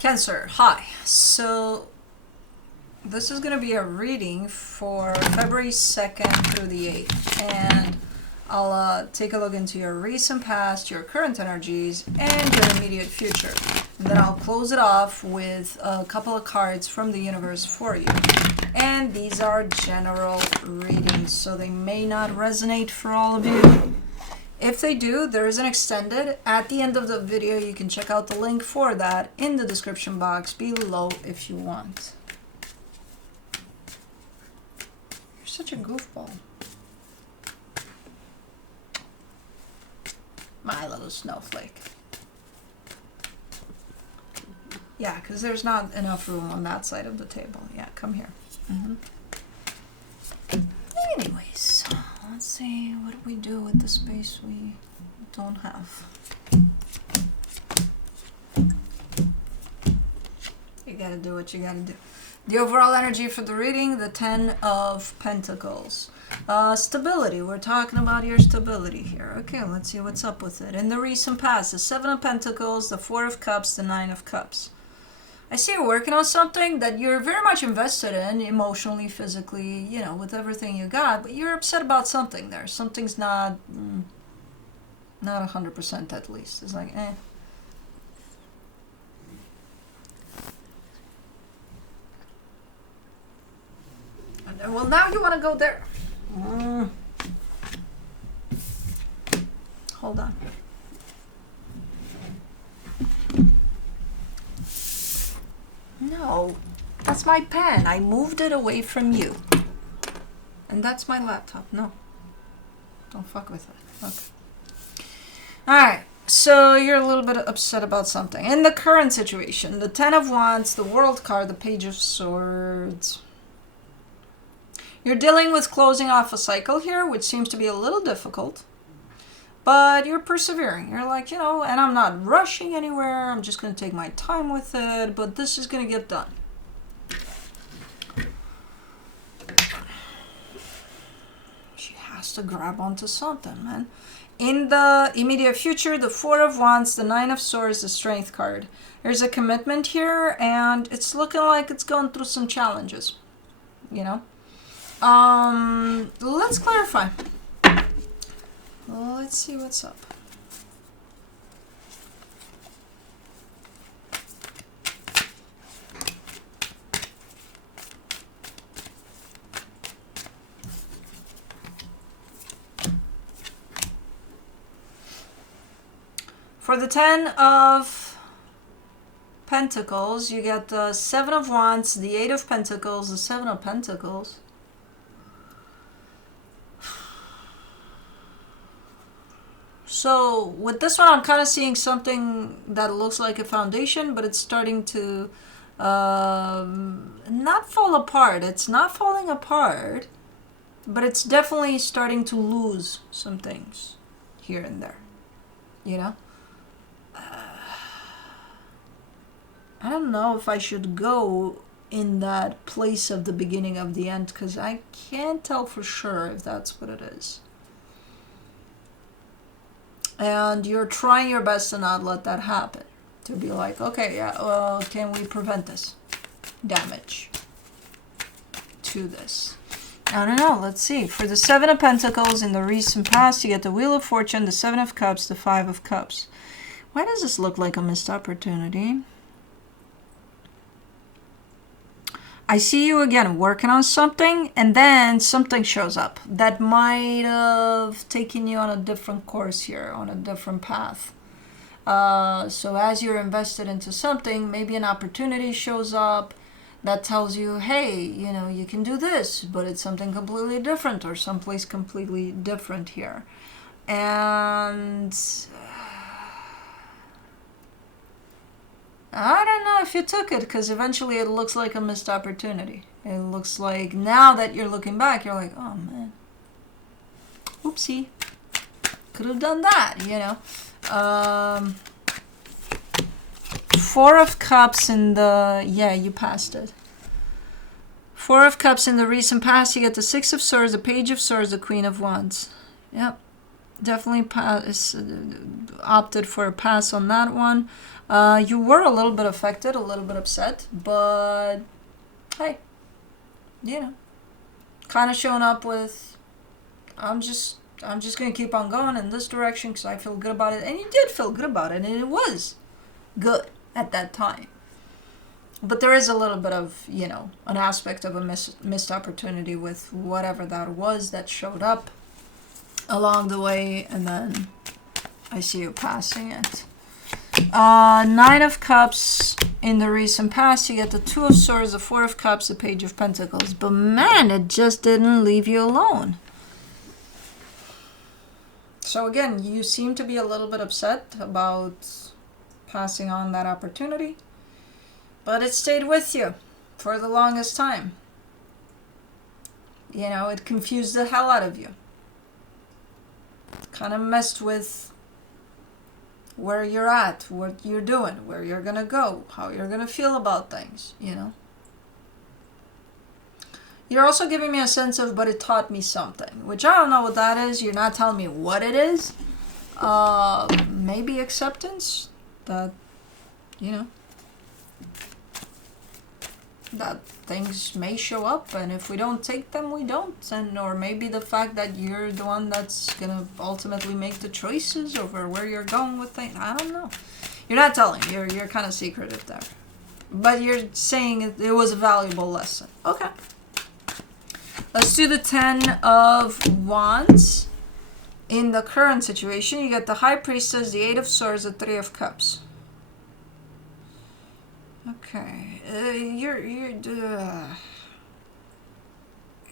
Cancer, hi. So this is going to be a reading for February 2nd through the 8th. And I'll take a look into your recent past, your current energies, and your immediate future. And then I'll close it off with a couple of cards from the universe for you. And these are general readings, so they may not resonate for all of you. If they do, there is an extended. At the end of the video, you can check out the link for that in the description box below if you want. You're such a goofball. My little snowflake. Yeah, because there's not enough room on that side of the table. Yeah, come here. Anyways, let's see what do we do with the space we don't have. You gotta do what you gotta do. The overall energy for the reading, the 10 of Pentacles. Stability, we're talking about your stability here. Okay, let's see what's up with it. In the recent past, the 7 of Pentacles, the 4 of Cups, the 9 of Cups. I see you're working on something that you're very much invested in, emotionally, physically, you know, with everything you got, but you're upset about something there. Something's not 100% at least. It's like, eh. Well, now you want to go there. Hold on. No, that's my pen. I moved it away from you. And that's my laptop. No. Don't fuck with it. Okay. Alright, so you're a little bit upset about something. In the current situation, the 10 of Wands, the World card, the Page of Swords. You're dealing with closing off a cycle here, which seems to be a little difficult. But you're persevering. You're like, you know, and I'm not rushing anywhere. I'm just going to take my time with it. But this is going to get done. She has to grab onto something, man. In the immediate future, the 4 of Wands, the 9 of Swords, the Strength card. There's a commitment here, and it's looking like it's going through some challenges. You know? Let's clarify. Let's see what's up. For the 10 of Pentacles, you get the 7 of Wands, the 8 of Pentacles, the 7 of Pentacles. So with this one, I'm kind of seeing something that looks like a foundation, but it's starting to not fall apart. It's not falling apart, but it's definitely starting to lose some things here and there, you know? I don't know if I should go in that place of the beginning of the end, because I can't tell for sure if that's what it is. And you're trying your best to not let that happen. To be like, okay, yeah, well, can we prevent this damage to this? I don't know, let's see. For the 7 of Pentacles in the recent past, you get the Wheel of Fortune, the 7 of Cups, the 5 of Cups. Why does this look like a missed opportunity? I see you again working on something, and then something shows up that might have taken you on a different course here, on a different path. So as you're invested into something, maybe an opportunity shows up that tells you, hey, you know, you can do this, but it's something completely different or someplace completely different here. And I don't know if you took it, because eventually it looks like a missed opportunity. It looks like now that you're looking back, you're like, oh man, oopsie, could have done that, you know. 4 of Cups in the, yeah, you passed it. 4 of Cups in the recent past, you get the 6 of Swords, the Page of Swords, the Queen of Wands. Yep. Definitely opted for a pass on that one. You were a little bit affected, a little bit upset, but hey, you know, kind of showing up with, I'm just gonna keep on going in this direction because I feel good about it, and you did feel good about it, and it was good at that time. But there is a little bit of, an aspect of a missed opportunity with whatever that was that showed up along the way, and then I see you passing it. Nine of Cups in the recent past. You get the Two of Swords, the Four of Cups, the Page of Pentacles. But man, it just didn't leave you alone. So again, you seem to be a little bit upset about passing on that opportunity. But it stayed with you for the longest time. It confused the hell out of you. Kind of messed with where you're at, what you're doing, where you're going to go, how you're going to feel about things, You're also giving me a sense of, but it taught me something, which I don't know what that is. You're not telling me what it is. Maybe acceptance that, that things may show up, and if we don't take them, we don't. And or maybe the fact that you're the one that's gonna ultimately make the choices over where you're going with things. I don't know. You're not telling. You're kind of secretive there, but you're saying it was a valuable lesson. Okay. Let's do the 10 of Wands. In the current situation, you get the High Priestess, the 8 of Swords, the 3 of Cups. Okay,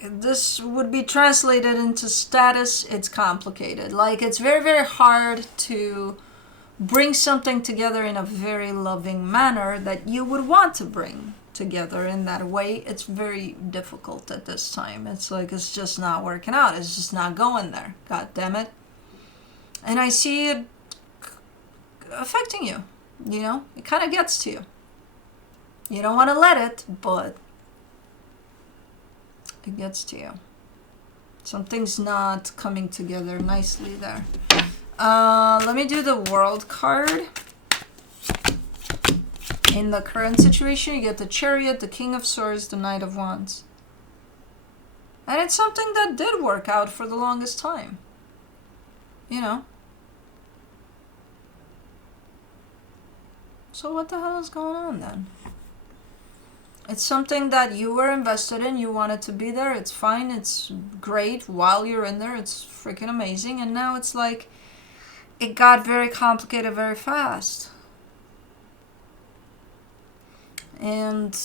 this would be translated into status. It's complicated. Like, it's very, very hard to bring something together in a very loving manner that you would want to bring together in that way. It's very difficult at this time. It's like, it's just not working out. It's just not going there. God damn it. And I see it affecting you. It kind of gets to you. You don't want to let it, but it gets to you. Something's not coming together nicely there. Let me do the World card. In the current situation, you get the Chariot, the King of Swords, the Knight of Wands. And it's something that did work out for the longest time. So what the hell is going on then? It's something that you were invested in. You wanted to be there. It's fine. It's great. While you're in there, it's freaking amazing. And now it's like it got very complicated very fast. And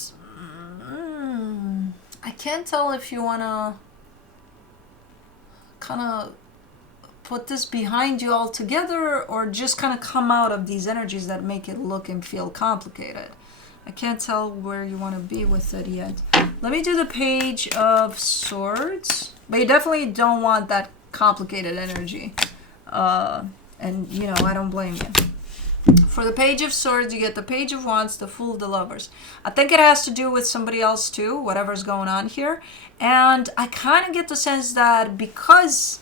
I can't tell if you want to kind of put this behind you altogether or just kind of come out of these energies that make it look and feel complicated. I can't tell where you want to be with it yet. Let me do the Page of Swords. But you definitely don't want that complicated energy. And, I don't blame you. For the Page of Swords, you get the Page of Wands, the Fool, the Lovers. I think it has to do with somebody else too, whatever's going on here. And I kind of get the sense that because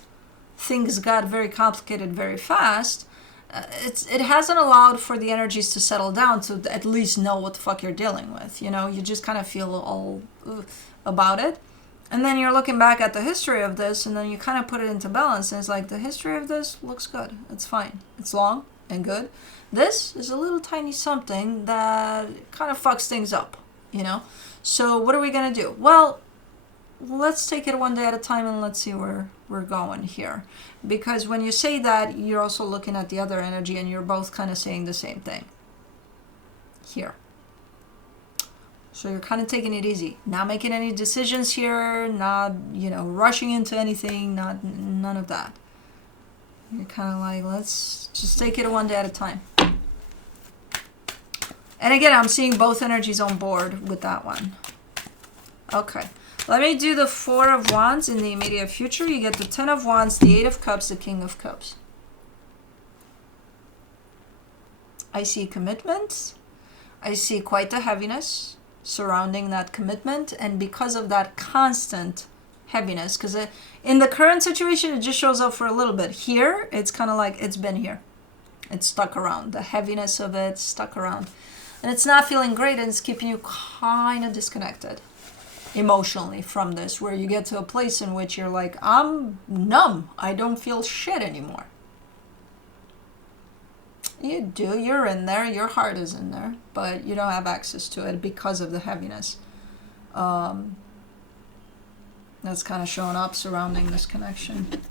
things got very complicated very fast, it hasn't allowed for the energies to settle down to at least know what the fuck you're dealing with. You just kind of feel all about it. And then you're looking back at the history of this, and then you kind of put it into balance, and it's like, the history of this looks good. It's fine. It's long and good. This is a little tiny something that kind of fucks things up, So what are we going to do? Well, let's take it one day at a time and let's see where we're going here. Because when you say that, you're also looking at the other energy and you're both kind of saying the same thing here. So you're kind of taking it easy, not making any decisions here, not, rushing into anything, none of that. You're kind of like, let's just take it one day at a time. And again, I'm seeing both energies on board with that one. Okay. Let me do the Four of Wands in the immediate future. You get the 10 of Wands, the 8 of Cups, the King of Cups. I see commitment. I see quite the heaviness surrounding that commitment. And because of that constant heaviness, because in the current situation, it just shows up for a little bit. Here, it's kind of like it's been here. It's stuck around. The heaviness of it stuck around. And it's not feeling great, and it's keeping you kind of disconnected emotionally from this, where you get to a place in which you're like, I'm numb. I don't feel shit anymore. You do. You're in there. Your heart is in there, but you don't have access to it because of the heaviness. That's kind of showing up surrounding this connection.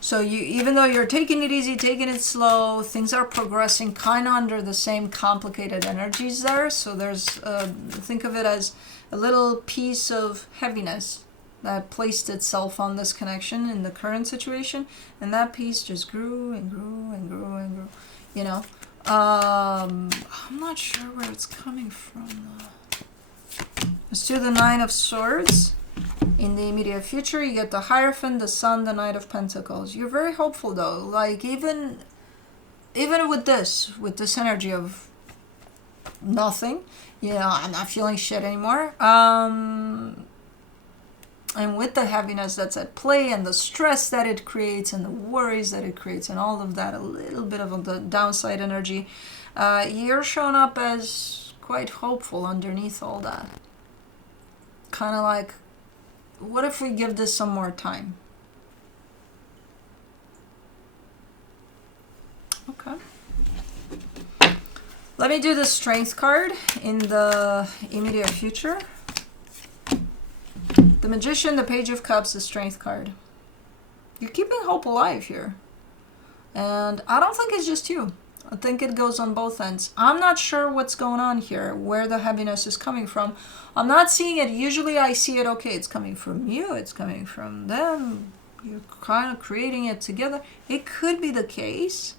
So you, even though you're taking it easy, taking it slow, things are progressing kind of under the same complicated energies there. So there's, think of it as a little piece of heaviness that placed itself on this connection in the current situation. And that piece just grew and grew and grew and grew, you know. I'm not sure where it's coming from, though. Let's do the Nine of Swords. In the immediate future, you get the Hierophant, the Sun, the Knight of Pentacles. You're very hopeful, though. Like, even with this energy of nothing, you know, I'm not feeling shit anymore. And with the heaviness that's at play and the stress that it creates and the worries that it creates and all of that, a little bit of the downside energy, you're showing up as quite hopeful underneath all that. Kind of like, what if we give this some more time? Okay. Let me do the Strength card in the immediate future. The Magician, the Page of Cups, the Strength card. You're keeping hope alive here. And I don't think it's just you. I think it goes on both ends. I'm not sure what's going on here, where the heaviness is coming from. I'm not seeing it. Usually I see it, okay, it's coming from you, it's coming from them. You're kind of creating it together. It could be the case,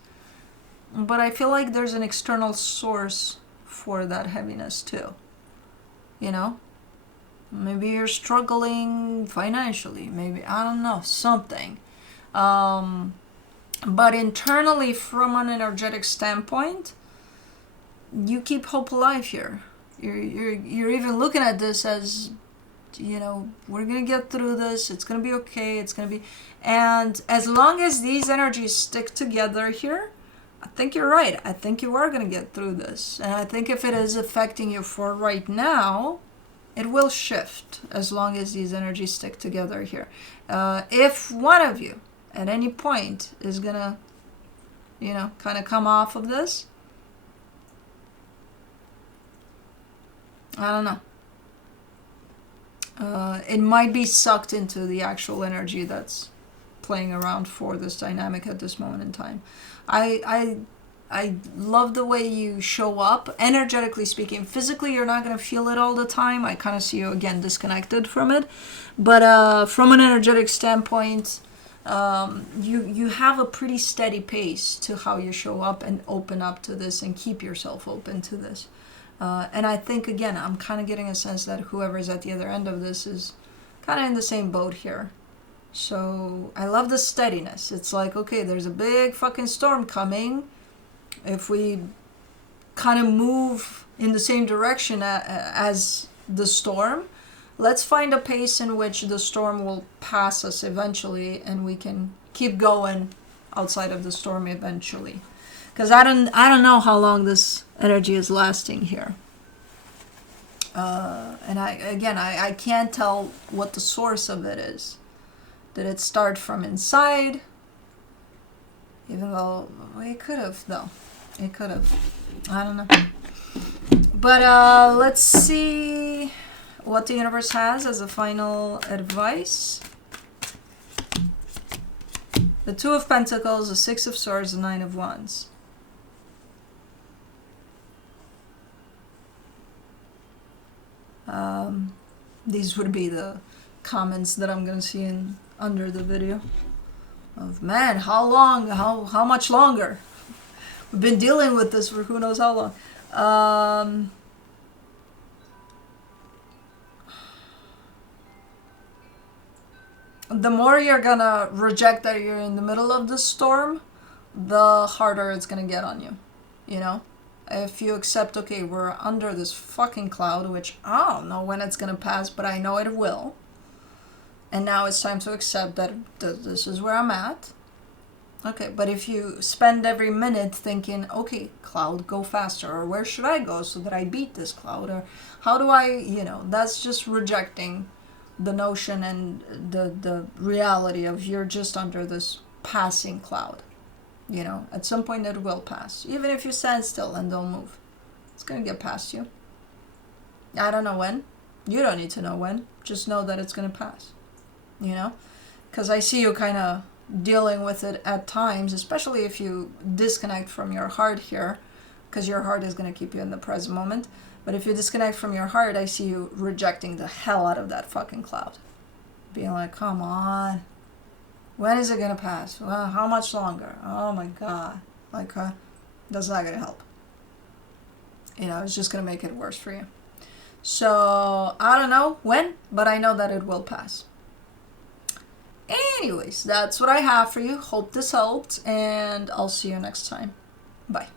but I feel like there's an external source for that heaviness too. You know? Maybe you're struggling financially. Maybe, I don't know, something. But internally, from an energetic standpoint, you keep hope alive here. You're even looking at this as, you know, we're gonna get through this. It's gonna be okay. It's gonna be, and as long as these energies stick together here, I think you're right. I think you are gonna get through this, and I think if it is affecting you for right now, it will shift as long as these energies stick together here. If one of you at any point is gonna, you know, kind of come off of this, I don't know. It might be sucked into the actual energy that's playing around for this dynamic at this moment in time. I love the way you show up, energetically speaking. Physically, you're not going to feel it all the time. I kind of see you, again, disconnected from it. But from an energetic standpoint, you have a pretty steady pace to how you show up and open up to this and keep yourself open to this. And I think, again, I'm kind of getting a sense that whoever's at the other end of this is kind of in the same boat here. So I love the steadiness. It's like, okay, there's a big fucking storm coming. If we kind of move in the same direction as the storm, let's find a pace in which the storm will pass us eventually and we can keep going outside of the storm eventually. Because I don't know how long this energy is lasting here. And I can't tell what the source of it is. Did it start from inside? Even though it could have, though. It could have. I don't know. But let's see what the universe has as a final advice. The Two of Pentacles, the Six of Swords, the Nine of Wands. These would be the comments that I'm going to see under the video. Of, man, how long? How much longer? We've been dealing with this for who knows how long. The more you're gonna reject that you're in the middle of the storm, the harder it's gonna get on you. You know? If you accept, okay, we're under this fucking cloud, which I don't know when it's gonna pass, but I know it will. And now it's time to accept that this is where I'm at. Okay, but if you spend every minute thinking, okay, cloud, go faster, or where should I go so that I beat this cloud, or how do I, that's just rejecting the notion and the reality of you're just under this passing cloud. At some point it will pass. Even if you stand still and don't move, it's going to get past you. I don't know when. You don't need to know when. Just know that it's going to pass. Because I see you kind of dealing with it at times, especially if you disconnect from your heart here, because your heart is going to keep you in the present moment. But if you disconnect from your heart, I see you rejecting the hell out of that fucking cloud. Being like, come on. When is it going to pass? Well, how much longer? Oh my God. Like, that's not going to help. It's just going to make it worse for you. So, I don't know when, but I know that it will pass. Anyways, that's what I have for you. Hope this helped, and I'll see you next time. Bye.